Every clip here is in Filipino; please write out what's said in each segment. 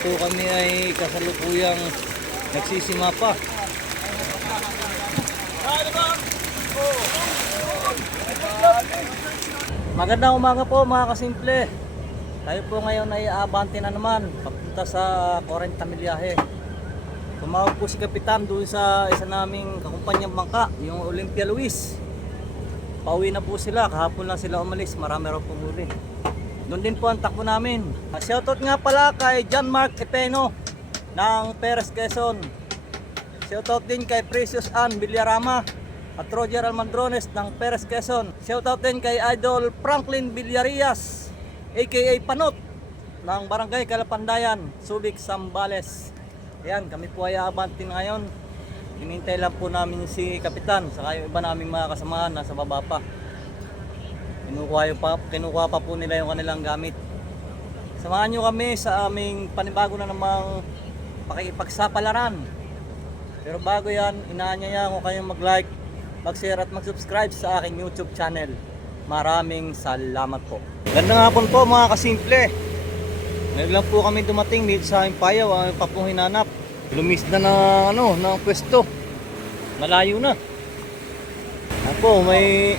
po kami ay kasalukuyang nagsisimapa. Magandang umaga po mga kasimple. Tayo po ngayon ay aabante na naman papunta sa 40 milyahe. Tumawag po si Kapitan doon sa isa naming kakumpanyang bangka, yung Olympia Luis. Pauwi na po sila, kahapon lang sila umalis, marami raw pong huli. Doon din po ang takbo namin. Shoutout nga pala kay John Mark Epeno ng Perez Quezon. Shoutout din kay Precious Ann Villarama at Roger Almandrones ng Perez Quezon. Shoutout din kay Idol Franklin Villarias aka Panot ng Barangay Kalapandayan, Subic, Sambales. Ayan, kami po ay aabantin ngayon. Hinintay lang po namin si Kapitan saka yung iba naming mga kasamahan nasa baba pa. Kinukuha, pa, kinukuha pa po nila yung kanilang gamit. Samahan nyo kami sa aming panibago na namang pakikipagsapalaran. Pero bago yan, inaanyayahan ko kayong mag-like, mag-share at mag-subscribe sa aking YouTube channel. Maraming salamat po. Ganda nga po po mga kasimple. Ngayon lang po kami dumating dito sa aming payaw, ang aming papong hinanap. Lumis na ng, ano, ng pwesto. Malayo na. Ako, may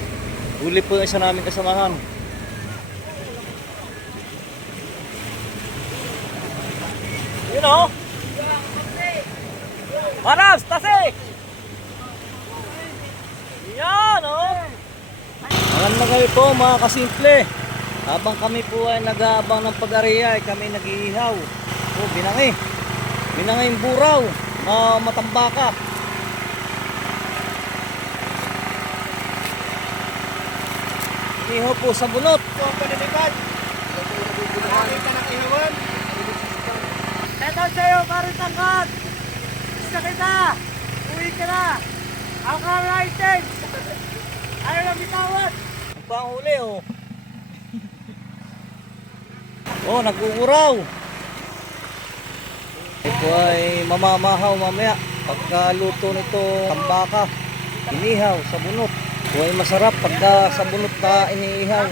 huli po isa namin kasamahan. Yun o. Maras, tasik! Yan o. Maganda kayo po mga kasimple. Habang kami po ay nag-aabang ng pag-ariya, ay kami nag-iihaw. O, binangi. Binangi yung buraw na matambaka. Inihaw po sa bunot. Ang paninigan. Nakakita ng ihawan. Ito sa'yo, parin tangkat! Gusto kita! Uwi ka na! Ang license! Ayaw lang bitawan! Ang panghuli oh. oh, naguguraw. Ito ay mamamahaw mamaya. Pagkaluto nito, tambaka, inihaw sa bunot. Ay masarap pagka sa bunot na iniihaw.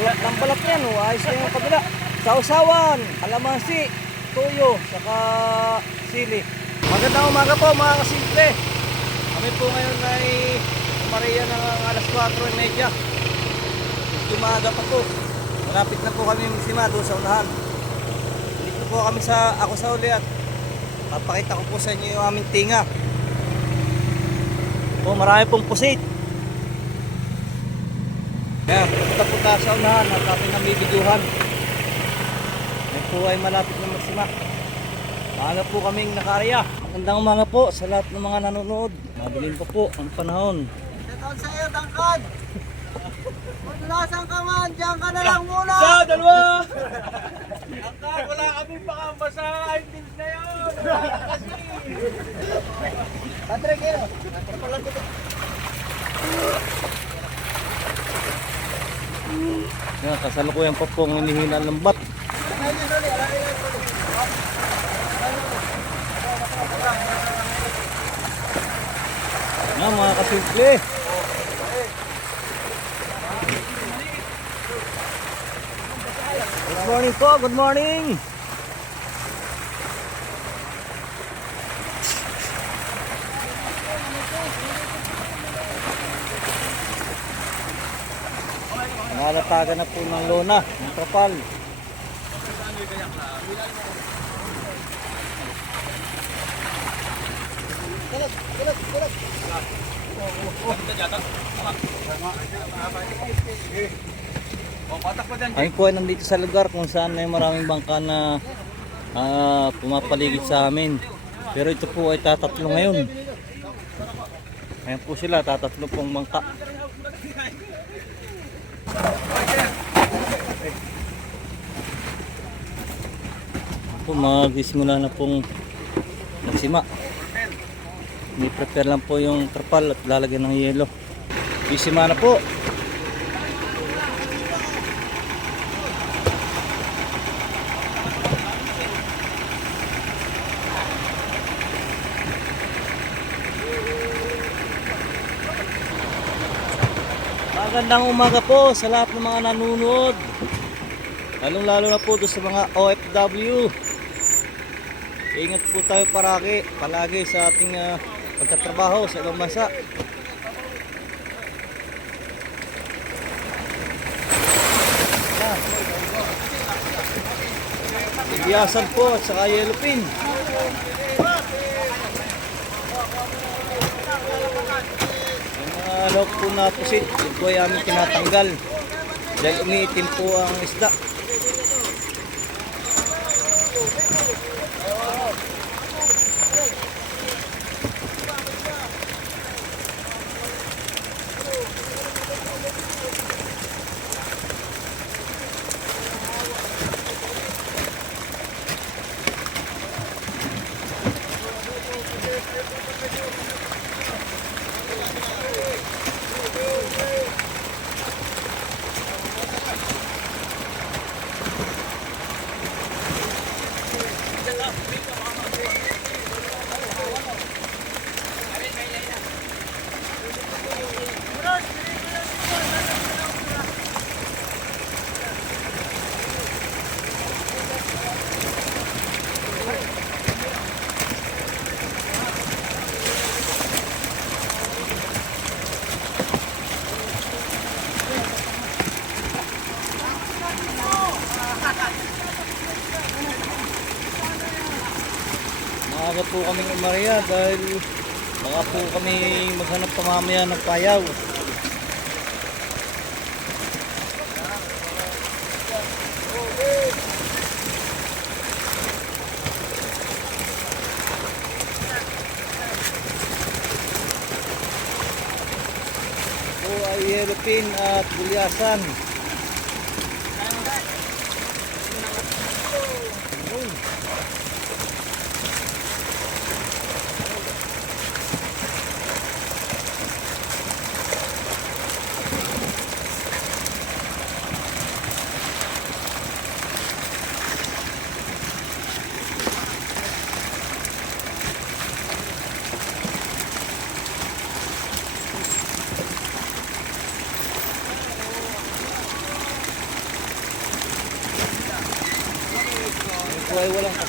Balat ng balat yan, oh. ayos na yung kabila. Sausawan, alamansi, tuyo, saka sili. Magandang umaga po mga kasimple. Kami po ngayon ay Maria ng alas 4.30. Umaga pa po. Malapit na po kami magsimado sa unahan. Dito po kami sa ako sa uli at papakita ko po sa inyo yung aming tinga. Po, marami pong pusit. Kaya punta po tayo sa unahan at ating nabibidyohan. Yan po ay malapit na magsima. Maaga po kaming nakarya. Magandang umaga po sa lahat ng mga nanonood. Mabilin pa po ang panahon. Ito sa'yo, tangkat! Kung nasaan ka man, diyan ka na lang muna! Sa dalawa! Angkat, wala kami baka basa items na yun. Wala kasi. Padre, kilo! Yan, kasalukuyan pa po ang inihinan ng bat. Yan mga kasimple. Good morning po, good morning. Nalatagan na po ng lona, ng. O, patak pa dyan. Kami po ay nandito sa lugar kung saan may maraming bangka na ah, pumapaligid sa amin. Pero ito po ay tatatlo ngayon. Ayan po sila, tatatlo pong bangka. Po, magsisimula na pong magsima. Ni-prepare lang po yung trapal at lalagyan ng yelo. Isima na po. Magandang umaga po sa lahat ng mga nanonood. Lalong lalo na po doon sa mga OFW. Ingat po tayo paragi, palagi sa ating ah, pagtatrabaho sa ibang bansa. Biyasan po at saka yellow pin. Yung mga loob po na pusit, yun po ay aming tinatanggal. Dahil umiitim po ang isda. Vai, vai, vai. Maaga po kaming umaria dahil baka po kami maghanap pa mamaya ng payaw. Ay yellow pin at gulyasan.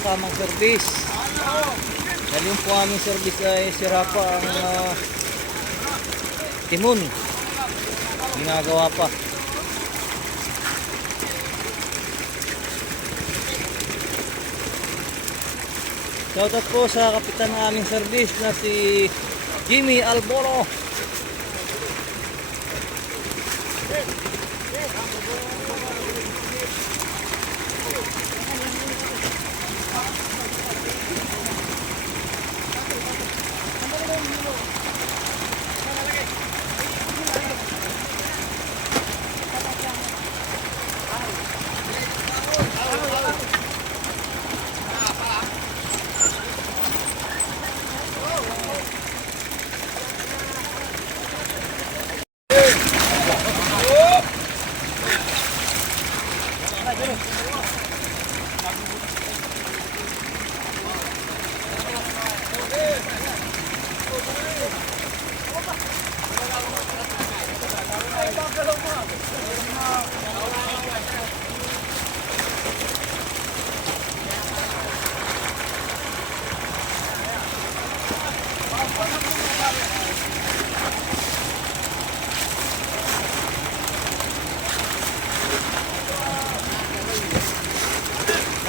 Kasamang service. Dahil yung po aming service ay sira pa ang ah, timon. Ginagawa pa. Shoutout po sa kapitan ng aming service na si Jimmy Alboro.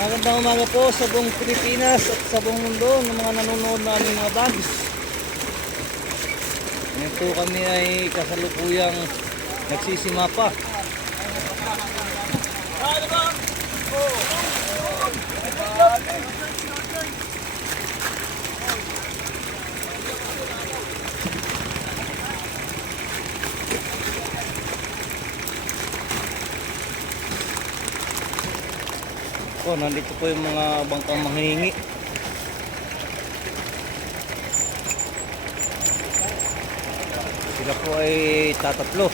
Magandang umaga po sa buong Pilipinas at sa buong mundo ng mga nanonood na aming mga vlogs. Ngayon po kami ay kasalukuyang nagsisimapa. Po, nandito po yung mga bangkang manghingi. Sila po ay tatatlo.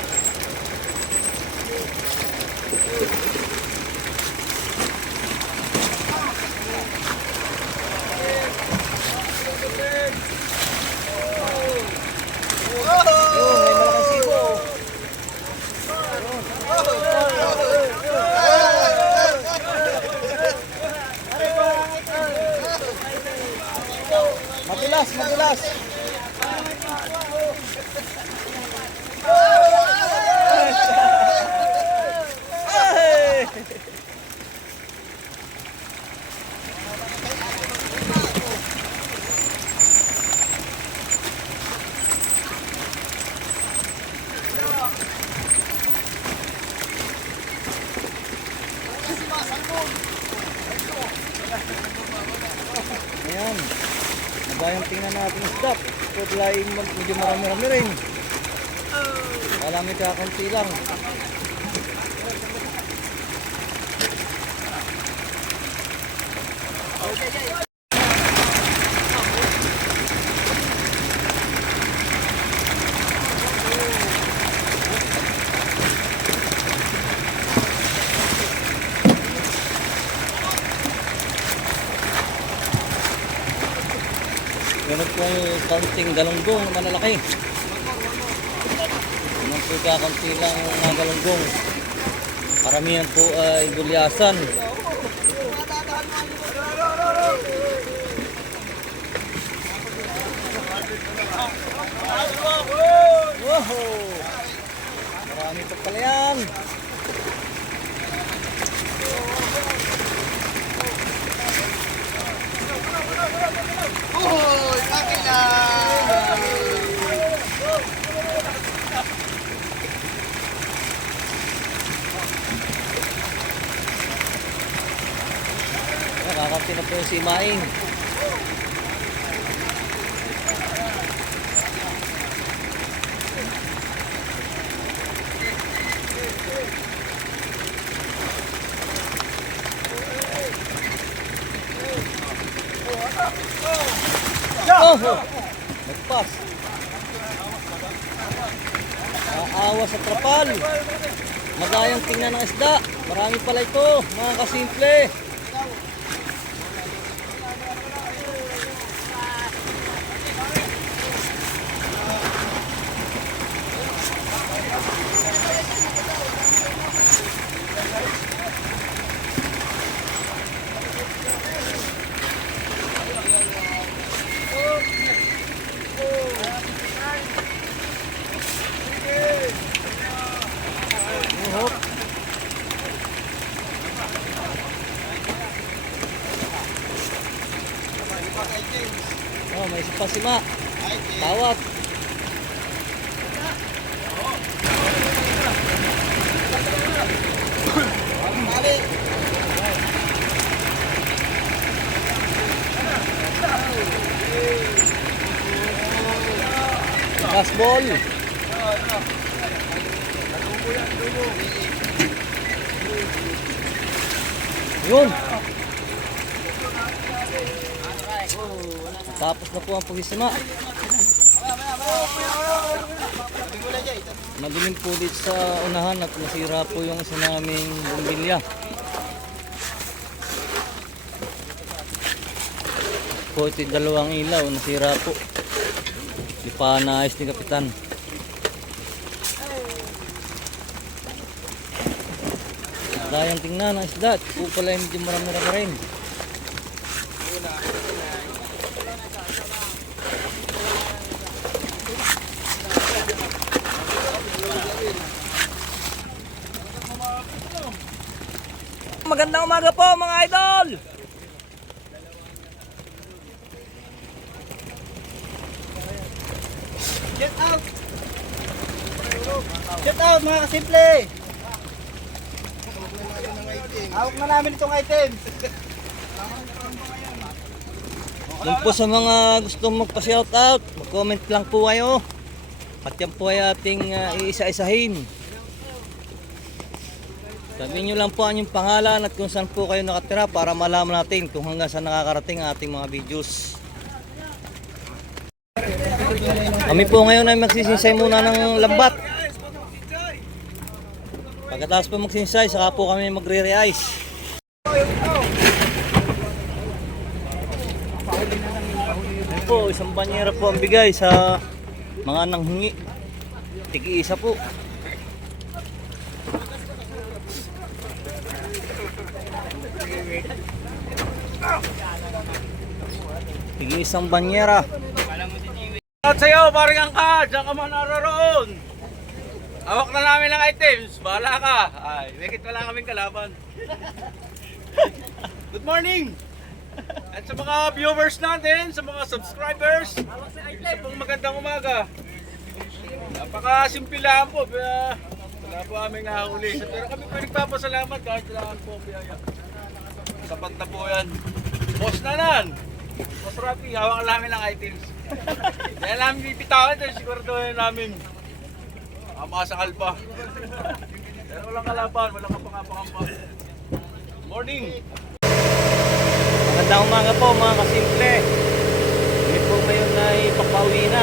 Ayan. Nabayang tingnan natin isda. Pwede laing medyo marami-rami rin. Oh. Alam ito, konti lang. Pong kaunting galunggong na malalaki. Meron po kakunti lang yung mga galunggong. Karamihan po ay gulyasan. Wow! Marami pa pala yan. Nakakampi na po yung si Maing. Oh! Nagpas. Aawa sa trapal. Madayang tingnan ng isda. Marami pala ito, mga kasimple. Oh, may isa pa si Ma. Tawat. Gasball. Yun. Tapos na po ang pagisima. Madilim po dito sa unahan at nasira po yung isa naming bumbilya. Po ito dalawang ilaw, nasira po. Di pa naayos ni Kapitan. Dayang tingnan ang isda. Po pala medyo marami-rami rin. Magandang umaga po mga idol! Get out! Get out mga kasimple! Hawak na namin itong item. Doon po sa mga gustong magpa-shoutout, mag-comment lang po kayo. At yan po ay ating uh, iisa-isahin. Sabihin nyo lang po ang inyong pangalan at kung saan po kayo nakatira para malaman natin kung hanggang saan nakakarating ang ating mga videos. Kami po ngayon ay magsisinsay muna ng lambat. Pagkatapos po magsinsay, saka po kami magre-re-ice. Po, isang banyera po ang bigay sa mga nanghingi. Tigi-isa po. Tigi-isang banyera. At sa'yo, paring angka, diyan ka man naroon. Hawak na namin ng items, bahala ka. Ay, wikit wala kaming kalaban. Good morning! At sa mga viewers natin, sa mga subscribers, isa pong magandang umaga. Napaka-simple lang po. Wala po aming nahuli. Pero kami po nagpapasalamat kahit wala po ang biyaya. Sapat na po yan. Boss Nanan, Mas Rafi, hawak namin ng items. Kaya namin bibitawan ito, siguraduhin namin. Amasakal pa. Pero walang kalaban, walang kapang-kapang pa. Morning! Magandang umaga po mga kasimple. Kami po ngayon ay papauwi na.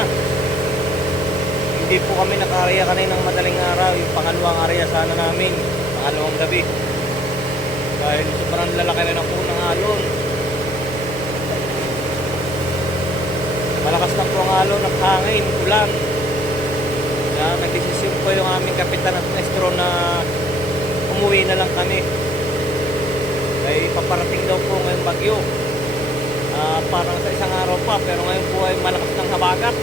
Hindi po kami nakaarya kaninang madaling araw. Yung pangalawang arya sana namin. Pangalawang gabi. Dahil sobrang lalaki na po ng alon. Malakas na po ang alon at hangin, ulan. Kaya nagdesisyon po yung aming kapitan at maestro na umuwi na lang kami ay paparating daw po ngayong bagyo. Ah, parang sa isang araw pa, pero ngayon po ay malakas ng habagat.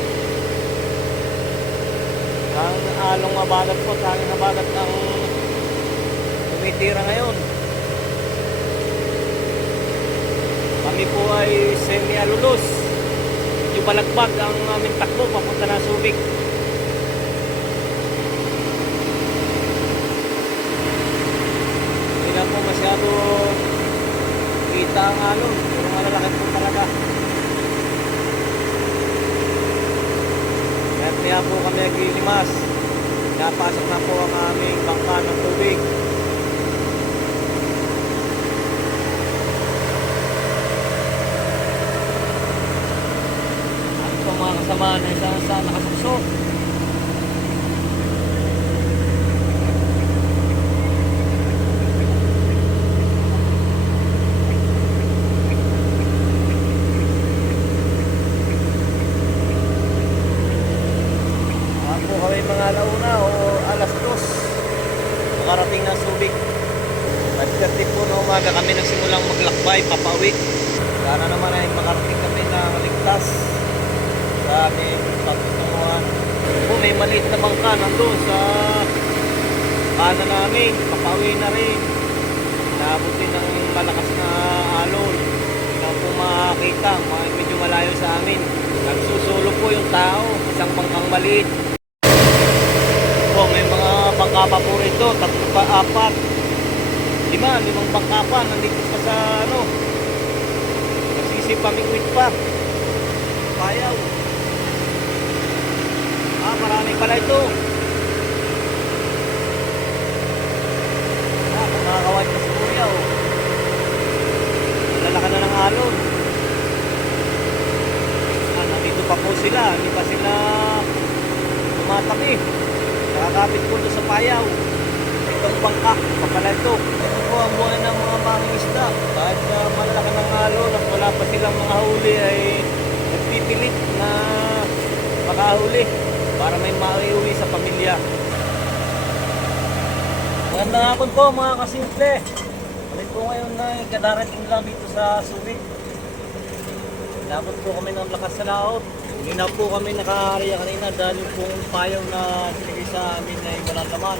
Ang along habagat po, tanging habagat ang tumitira ngayon. Kami po ay semi-alulos. Medyo balagbag ang aming takbo papunta na Subic. Hindi na po masyado kita ang alon. Pero malalaki po talaga. Kaya po kami naglilimas. Napasok na po ang aming bangka ng tubig. Ano po mga kasama na isang sa nakasuksok. Ako kami mga alauna o alas dos. Makarating ng Subic. Nagkati po na kami nagsimulang maglakbay, papauwi. Sana naman ay makarating kami ng ligtas sa aming pagtunguhan. Po, may maliit na bangka nandun sa kanan namin. Papauwi na rin. Naabot din ng malakas na alon. Hindi po makakita. Ma- Medyo malayo sa amin. Nagsusulo po yung tao. Isang bangkang maliit. Po, may mga bangka pa po rito. Tatlo pa, apat. Lima, limang bangka pa. Nandito pa sa ano. Nagsisipamingwit pa. Payaw. Pala ito. Ah, kumakaway pa si Kuya, oh. Lalaka na ng alon. Ah, nandito pa po sila. Hindi pa sila tumatabi. Nakakapit po doon sa payaw. Itong bangka, pa pala ito. Ito po ang buhay ng mga mangingisda. Kahit uh, malalaki ng alon at wala pa silang mga huli ay nagpipilit na makahuli para may maiuwi sa pamilya. Magandang hapon po mga kasimple. Kami po ngayon na kadarating lang dito sa Subic. Inabot po kami ng lakas sa laot. Hindi na po kami nakaariya kanina dahil pong payaw na sinigay sa amin ay walang laman.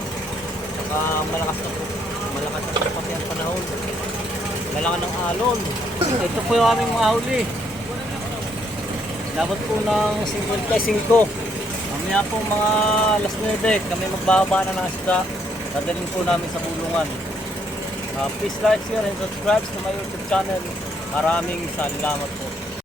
Saka malakas na po. Malakas na po pati ang panahon. Kailangan ng alon. Ito po yung aming mga huli. Inabot po ng 55. Mamaya po mga alas 9, kami magbababa na ng isda. Dadalhin po namin sa bulungan. Uh, please like, share, and subscribe to my YouTube channel. Maraming salamat po.